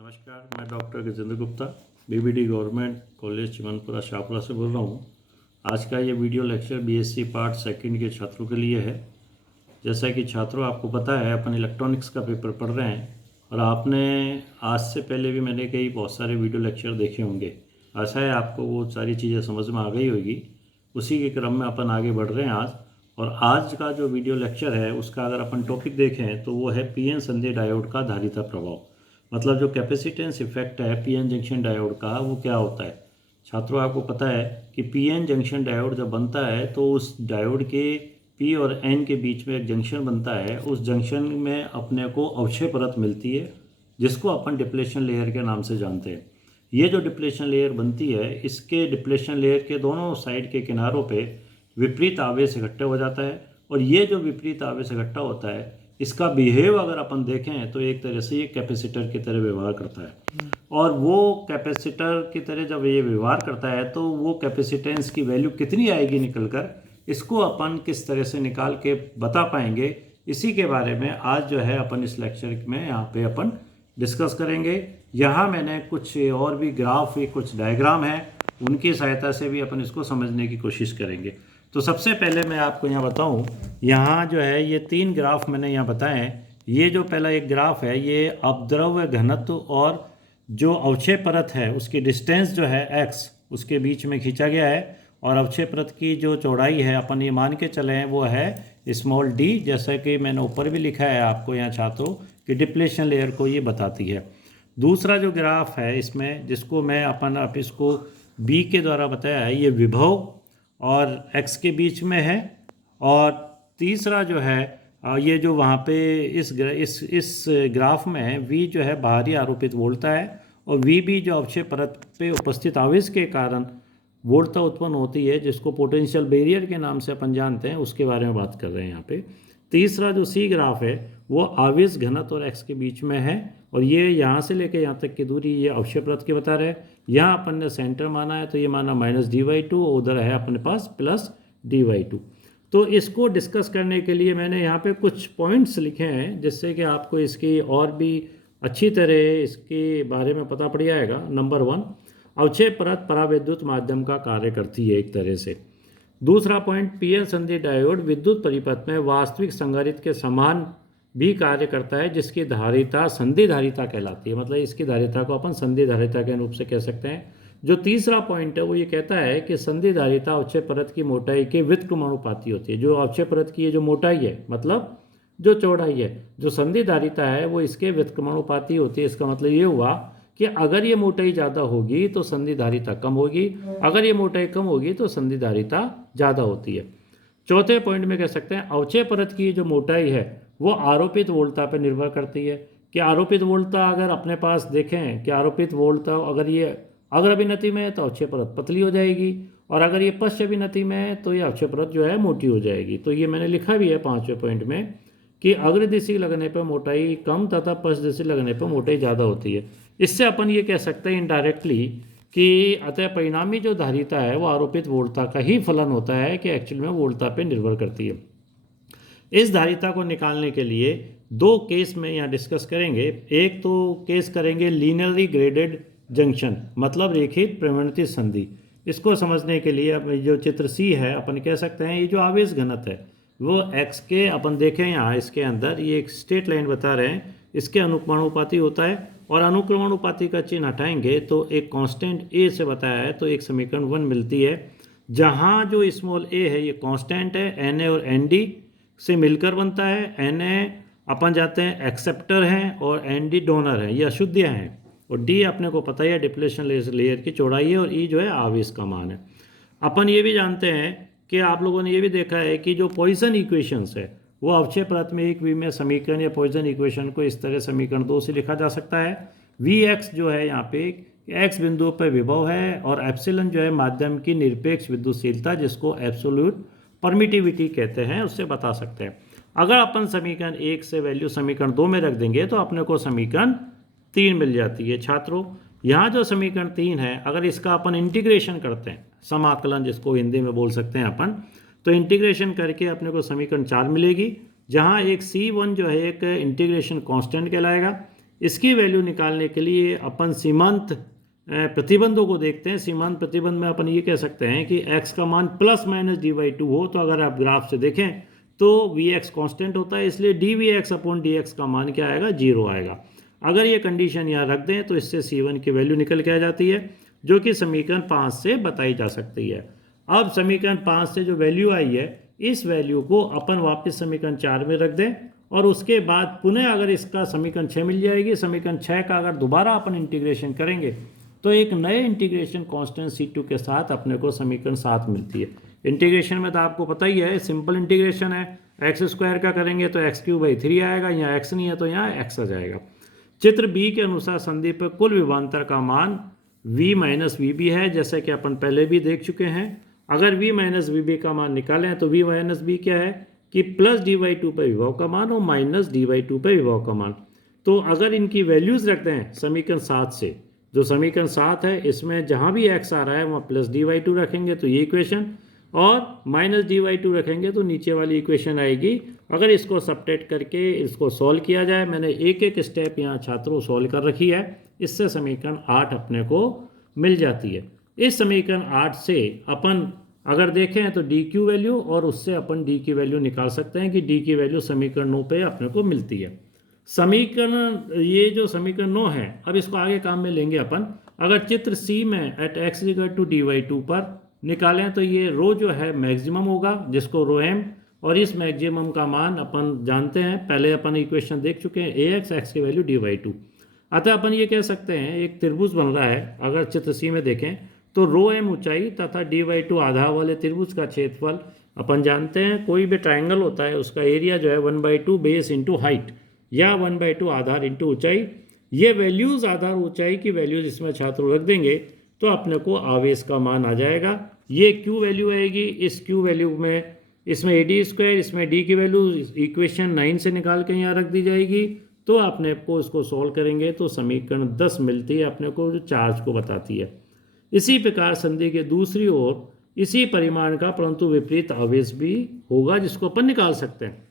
नमस्कार, मैं doctor Gajendra Gupta BBD government college Chimanpura Shahpura से बोल रहा हूँ। आज का ये video lecture BSc part second के छात्रों के लिए है। जैसा कि छात्रों आपको पता है अपन इलेक्ट्रॉनिक्स का पेपर पढ़ रहे हैं और आपने आज से पहले भी मैंने कई बहुत सारे वीडियो लेक्चर देखे होंगे। आशा है आपको वो सारी चीज़ें समझ में आ गई होगी। उसी के क्रम में अपन आगे बढ़ रहे हैं आज। और आज का जो वीडियो लेक्चर है उसका अगर अपन टॉपिक देखें तो वो है पीएन संधि डायोड का धारिता प्रभाव। मतलब जो कैपेसिटेंस इफेक्ट है पीएन जंक्शन डायोड का वो क्या होता है। छात्रों आपको पता है कि पीएन जंक्शन डायोड जब बनता है तो उस डायोड के पी और एन के बीच में एक जंक्शन बनता है। उस जंक्शन में अपने को अवक्षय परत मिलती है जिसको अपन डिप्लेशन लेयर के नाम से जानते हैं। ये जो डिप्लेशन लेयर बनती है इसके डिप्लेशन लेयर के दोनों साइड के किनारों पे विपरीत आवेश इकट्ठा हो जाता है और ये जो विपरीत आवेश इकट्ठा होता है इसका बिहेव अगर अपन देखें तो एक तरह से ये कैपेसिटर की तरह व्यवहार करता है। और वो कैपेसिटर की तरह जब ये व्यवहार करता है तो वो कैपेसिटेंस की वैल्यू कितनी आएगी निकल कर, इसको अपन किस तरह से निकाल के बता पाएंगे, इसी के बारे में आज जो है अपन इस लेक्चर में यहाँ पे अपन डिस्कस करेंगे। यहाँ मैंने कुछ और भी ग्राफ, कुछ डायग्राम है, उनकी सहायता से भी अपन इसको समझने की कोशिश करेंगे। तो सबसे पहले मैं आपको यहाँ बताऊँ, यहाँ जो है ये 3 ग्राफ मैंने यहाँ बताए हैं। ये जो पहला एक ग्राफ है ये अपद्रव्य घनत्व और जो अवक्षय परत है उसकी डिस्टेंस जो है x उसके बीच में खींचा गया है। और अवक्षय परत की जो चौड़ाई है अपन ये मान के चले हैं वो है स्मॉल d, जैसा कि मैंने ऊपर भी लिखा है आपको यहाँ छात्रों कि डिप्लेशन लेयर को ये बताती है। दूसरा जो ग्राफ है इसमें जिसको मैं अब इसको b के द्वारा बताया है, ये विभव और x के बीच में है। और तीसरा जो है ये जो वहाँ पे इस ग्राफ में है v जो है बाहरी आरोपित वोल्टता है और vb जो अवक्षय परत पे उपस्थित आवेश के कारण वोल्टता उत्पन्न होती है जिसको पोटेंशियल बैरियर के नाम से अपन जानते हैं, उसके बारे में बात कर रहे हैं यहाँ पे। तीसरा जो c ग्राफ है वो आवेश घनत्व और x के बीच में है और ये यहाँ से लेके यहाँ तक की दूरी ये अवक्षय परत की बता रहे हैं। यहाँ अपन ने सेंटर माना है तो ये माना -d/2 और उधर है अपने पास +d/2। तो इसको डिस्कस करने के लिए मैंने यहाँ पे कुछ पॉइंट्स लिखे हैं जिससे कि आपको इसकी और भी अच्छी तरह इसके बारे में पता पड़ जाएगा। नंबर 1, अवक्षय परत परावैद्युत माध्यम का कार्य करती है एक तरह से। दूसरा पॉइंट, पीएन संधि डायोड विद्युत परिपथ में वास्तविक संधारित्र के समान भी कार्य करता है जिसकी धारिता संधि धारिता कहलाती है। मतलब इसकी धारिता को अपन संधि धारिता के रूप से कह सकते हैं। जो तीसरा पॉइंट है वो ये कहता है कि संधि धारिता अवक्षय परत की मोटाई के व्युत्क्रमानुपाती होती है। जो अवक्षय परत की ये जो मोटाई है मतलब जो चौड़ाई है, जो संधि धारिता है वो इसके व्युत्क्रमानुपाती होती है। इसका मतलब ये हुआ कि अगर ये मोटाई ज़्यादा होगी तो संधि धारिता कम होगी, अगर ये मोटाई कम होगी तो संधि धारिता ज़्यादा होती है। चौथे पॉइंट में कह सकते हैं अवक्षय परत की जो मोटाई है वो आरोपित वोल्टता पर निर्भर करती है। कि आरोपित वोल्टता अगर अपने पास देखें कि आरोपित वोल्टता अगर ये अग्र अभिनति में है तो अवक्षय परत पतली हो जाएगी और अगर ये पश्च अभिनति में है तो ये अवक्षय परत जो है मोटी हो जाएगी। तो ये मैंने लिखा भी है 5वें पॉइंट में कि अग्र दिशा लगने पर मोटाई कम तथा पश्च दिशा लगने पर मोटाई ज़्यादा होती है। इससे अपन ये कह सकते हैं इनडायरेक्टली कि अतः परिणामी जो धारिता है वो आरोपित वोल्टता का ही फलन होता है कि एक्चुअल में वोल्टता पे निर्भर करती है। इस धारिता को निकालने के लिए 2 केस में यहाँ डिस्कस करेंगे। एक तो केस करेंगे लीनियरली ग्रेडेड जंक्शन मतलब रेखित प्रवणित संधि। इसको समझने के लिए अब जो चित्र सी है अपन कह सकते हैं ये जो आवेश घनत्व है वो x के अपन देखें यहाँ इसके अंदर ये एक स्ट्रेट लाइन बता रहे हैं, इसके अनुक्रमानुपाती होता है। और अनुक्रमानुपाती का चिन्ह हटाएंगे तो एक कांस्टेंट a से बताया है तो एक समीकरण 1 मिलती है जहाँ जो स्मॉल a है ये कांस्टेंट है, Na और Nd से मिलकर बनता है। Na अपन जाते हैं एक्सेप्टर हैं और Nd डोनर है, ये अशुद्धियाँ हैं। और D अपने को पता ही है डिप्लेशन लेयर की चौड़ाई है और E जो है आवेश का मान है। अपन ये भी जानते हैं कि आप लोगों ने ये भी देखा है कि जो पॉइसन इक्वेशंस है वो अवक्षय परत में एक v में समीकरण या पॉइसन इक्वेशन को इस तरह समीकरण 2 से लिखा जा सकता है। Vx जो है यहाँ पे x बिंदु पर विभव है और एप्सिलॉन जो है माध्यम की निरपेक्ष विद्युतशीलता जिसको एब्सोल्यूट परमिटिविटी कहते हैं उससे बता सकते हैं। अगर अपन समीकरण 1 से वैल्यू समीकरण 2 में रख देंगे तो अपने को समीकरण 3 मिल जाती है। छात्रों यहाँ जो समीकरण 3 है अगर इसका अपन इंटीग्रेशन करते हैं, समाकलन जिसको हिंदी में बोल सकते हैं अपन, तो इंटीग्रेशन करके अपने को समीकरण 4 मिलेगी जहाँ एक C1 जो है एक इंटीग्रेशन कांस्टेंट कहलाएगा, इसकी वैल्यू निकालने के लिए अपन सीमांत प्रतिबंधों को देखते हैं। सीमांत प्रतिबंध में अपन ये कह सकते हैं कि x का मान प्लस माइनस dy/2 हो, तो अगर आप ग्राफ से देखें तो Vx कांस्टेंट होता है, इसलिए dVx/dx का मान क्या आएगा, 0 आएगा। अगर ये कंडीशन यहाँ रख दें तो इससे C1 की वैल्यू निकल के आ जाती है, जो कि समीकरण 5 से बताई जा सकती है। अब समीकरण 5 से जो वैल्यू आई है, इस वैल्यू को अपन वापस समीकरण 4 में रख दें और उसके बाद पुनः अगर इसका समीकरण 6 मिल जाएगी, समीकरण 6 का अगर दोबारा अपन इंटीग्रेशन करेंगे तो एक नए इंटीग्रेशन कांस्टेंट C2 के साथ अपने को समीकरण 7 मिलती है। इंटीग्रेशन में तो आपको पता ही है, सिंपल इंटीग्रेशन है। x² का करेंगे तो x³ आएगा, यहाँ x नहीं है तो यहाँ x आ जाएगा। चित्र बी के अनुसार संधि पर कुल विभवांतर का मान v माइनस वीबी है, जैसे कि अपन पहले भी देख चुके हैं। अगर v माइनस वीबी का मान निकालें तो v माइनस बी क्या है कि प्लस dy/2 पर विभव का मान और माइनस dy/2 पर विभव का मान। तो अगर इनकी वैल्यूज रखते हैं समीकरण 7 से, जो समीकरण 7 है इसमें जहाँ भी x आ रहा है वहाँ प्लस dy/2 रखेंगे तो ये इक्वेशन, और माइनस dy/2 रखेंगे तो नीचे वाली इक्वेशन आएगी। अगर इसको सब्ट्रैक्ट करके इसको सॉल्व किया जाए, मैंने एक एक स्टेप यहाँ छात्रों सॉल्व कर रखी है, इससे समीकरण 8 अपने को मिल जाती है। इस समीकरण 8 से अपन अगर देखें तो डी क्यू वैल्यू और उससे अपन डी की वैल्यू निकाल सकते हैं कि डी की वैल्यू समीकरण 9 पे अपने को मिलती है। समीकरण ये जो समीकरण 9 है, अब इसको आगे काम में लेंगे अपन। अगर चित्र सी में एट x = dy/2 पर निकालें तो ये रो जो है मैक्सिमम होगा, जिसको रो एम, और इस मैक्सिमम का मान अपन जानते हैं, पहले अपन इक्वेशन देख चुके हैं, ax x की वैल्यू dy/2। अतः अपन ये कह सकते हैं एक त्रिभुज बन रहा है, अगर चित्र सी में देखें तो रो एम ऊंचाई तथा dy/2 आधार वाले त्रिभुज का क्षेत्रफल अपन जानते हैं। कोई भी ट्राइंगल होता है उसका एरिया जो है 1/2 बेस इंटू हाइट या 1/2 आधार इंटू ऊंचाई। ये वैल्यूज आधार ऊंचाई की वैल्यूज इसमें छात्र रख देंगे तो अपने को आवेश का मान आ जाएगा। ये क्यू वैल्यू आएगी, इस क्यू वैल्यू में इसमें AD², इसमें डी की वैल्यू इक्वेशन 9 से निकाल के यहाँ रख दी जाएगी। तो अपने को इसको सॉल्व करेंगे तो समीकरण 10 मिलती है अपने को, जो चार्ज को बताती है। इसी प्रकार संधि के दूसरी ओर इसी परिमाण का परंतु विपरीत आवेश भी होगा, जिसको अपन निकाल सकते हैं।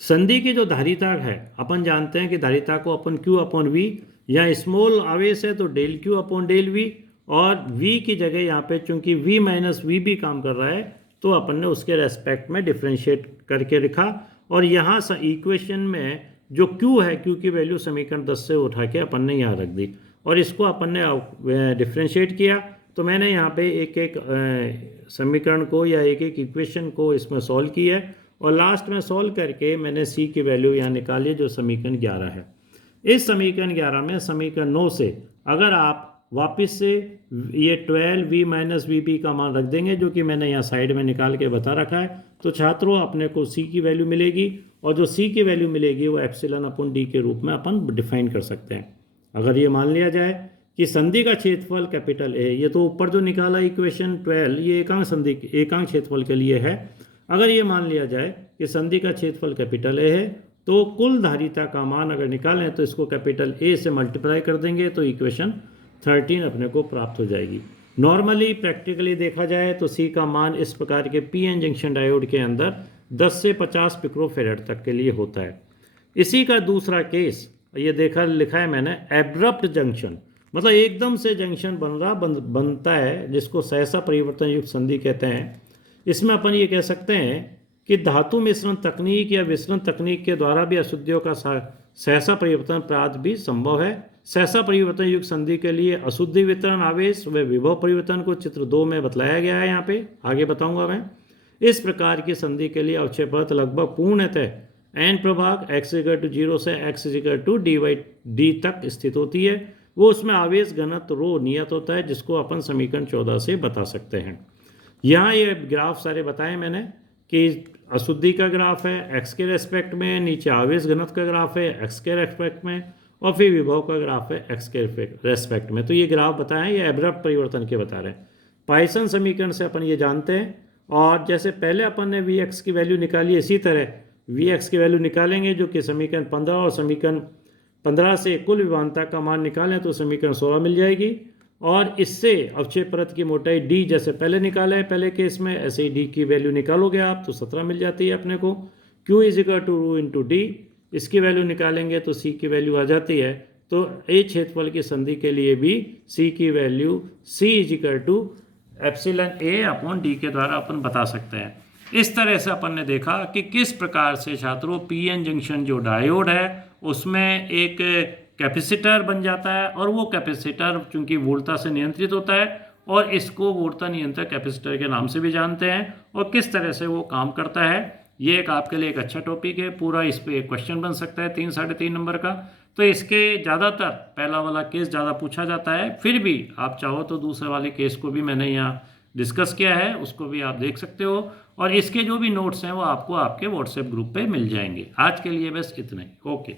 संधि की जो धारिता है, अपन जानते हैं कि धारिता को अपन Q/V, या स्मॉल आवेश है तो del Q/del V, और V की जगह यहाँ पे चूंकि V माइनस VB काम कर रहा है तो अपन ने उसके रेस्पेक्ट में डिफ्रेंशिएट करके लिखा, और यहाँ इक्वेशन में जो Q है, Q की वैल्यू समीकरण 10 से उठा के अपन ने यहाँ रख दी और इसको अपन ने डिफ्रेंशिएट किया। तो मैंने यहाँ पे एक एक समीकरण को या एक एक इक्वेशन को इसमें सॉल्व किया है, और लास्ट में सॉल्व करके मैंने C की वैल्यू यहाँ निकाली जो समीकरण 11 है। इस समीकरण 11 में समीकरण 9 से अगर आप वापस से ये 12v माइनस वीबी का मान रख देंगे, जो कि मैंने यहाँ साइड में निकाल के बता रखा है, तो छात्रों अपने को C की वैल्यू मिलेगी, और जो C की वैल्यू मिलेगी वो ε/d के रूप में अपन डिफाइन कर सकते हैं। अगर ये मान लिया जाए कि संधि का क्षेत्रफल कैपिटल A, ये तो ऊपर जो निकाला इक्वेशन 12 ये एकांक क्षेत्रफल के लिए है। अगर ये मान लिया जाए कि संधि का क्षेत्रफल कैपिटल A है, तो कुल धारिता का मान अगर निकालें तो इसको कैपिटल A से मल्टीप्लाई कर देंगे तो इक्वेशन 13 अपने को प्राप्त हो जाएगी। नॉर्मली प्रैक्टिकली देखा जाए तो C का मान इस प्रकार के PN जंक्शन डायोड के अंदर 10 से 50 पिकोफैराड तक के लिए होता है। इसी का दूसरा केस ये लिखा है मैंने, एब्रप्ट जंक्शन, मतलब एकदम से जंक्शन बनता है, जिसको सहसा परिवर्तन युक्त संधि कहते हैं। इसमें अपन ये कह सकते हैं कि धातु मिश्रण तकनीक या विसरण तकनीक के द्वारा भी अशुद्धियों का सहसा परिवर्तन प्राप्त भी संभव है। सहसा परिवर्तन युक्त संधि के लिए अशुद्धि वितरण आवेश व विभव परिवर्तन को चित्र 2 में बतलाया गया है, यहाँ पे आगे बताऊंगा मैं। इस प्रकार की संधि के लिए अवक्षय परत लगभग पूर्णतः n प्रभाग x = 0 से x = d/d तक स्थित होती है। वो उसमें आवेश घनत्व रो नियत होता है, जिसको अपन समीकरण 14 से बता सकते हैं। यहाँ ये ग्राफ सारे बताए मैंने कि अशुद्धि का ग्राफ है x के रेस्पेक्ट में, नीचे आवेश घनत्व का ग्राफ है x के रेस्पेक्ट में, और फिर विभव का ग्राफ है x के रेस्पेक्ट में। तो ये ग्राफ बताएं, ये एब्रप्ट परिवर्तन के बता रहे हैं। पाइसन समीकरण से अपन ये जानते हैं, और जैसे पहले अपन ने Vx की वैल्यू निकाली, इसी तरह Vx की वैल्यू निकालेंगे, जो कि समीकरण 15 और समीकरण 15 से कुल विभवांतर का मान निकालें तो समीकरण 16 मिल जाएगी। और इससे अवक्षय परत की मोटाई d जैसे पहले निकाला है पहले केस में, ऐसे ही d की वैल्यू निकालोगे आप तो 17 मिल जाती है अपने को। Q = ρ × d, इसकी वैल्यू निकालेंगे तो सी की वैल्यू आ जाती है। तो ए क्षेत्रफल की संधि के लिए भी सी की value C is equal to epsilon A upon D के द्वारा अपन बता सकते हैं। इस तरह से अपन ने देखा कि किस प्रकार से छात्रों पीएन जंक्शन जो डायोड है उसमें एक कैपेसिटर बन जाता है, और वो कैपेसिटर चूंकि वोल्टता से नियंत्रित होता है और इसको वोल्टता नियंत्रक कैपेसिटर के नाम से भी जानते हैं, और किस तरह से वो काम करता है। ये एक आपके लिए एक अच्छा टॉपिक है, पूरा इस पे एक क्वेश्चन बन सकता है 3 साढ़े 3 नंबर का। तो इसके ज़्यादातर पहला वाला केस ज़्यादा पूछा जाता है, फिर भी आप चाहो तो दूसरे वाले केस को भी मैंने यहाँ डिस्कस किया है, उसको भी आप देख सकते हो, और इसके जो भी नोट्स हैं वो आपको आपके व्हाट्सएप ग्रुप पे मिल जाएंगे। आज के लिए बस इतना ही। ओके।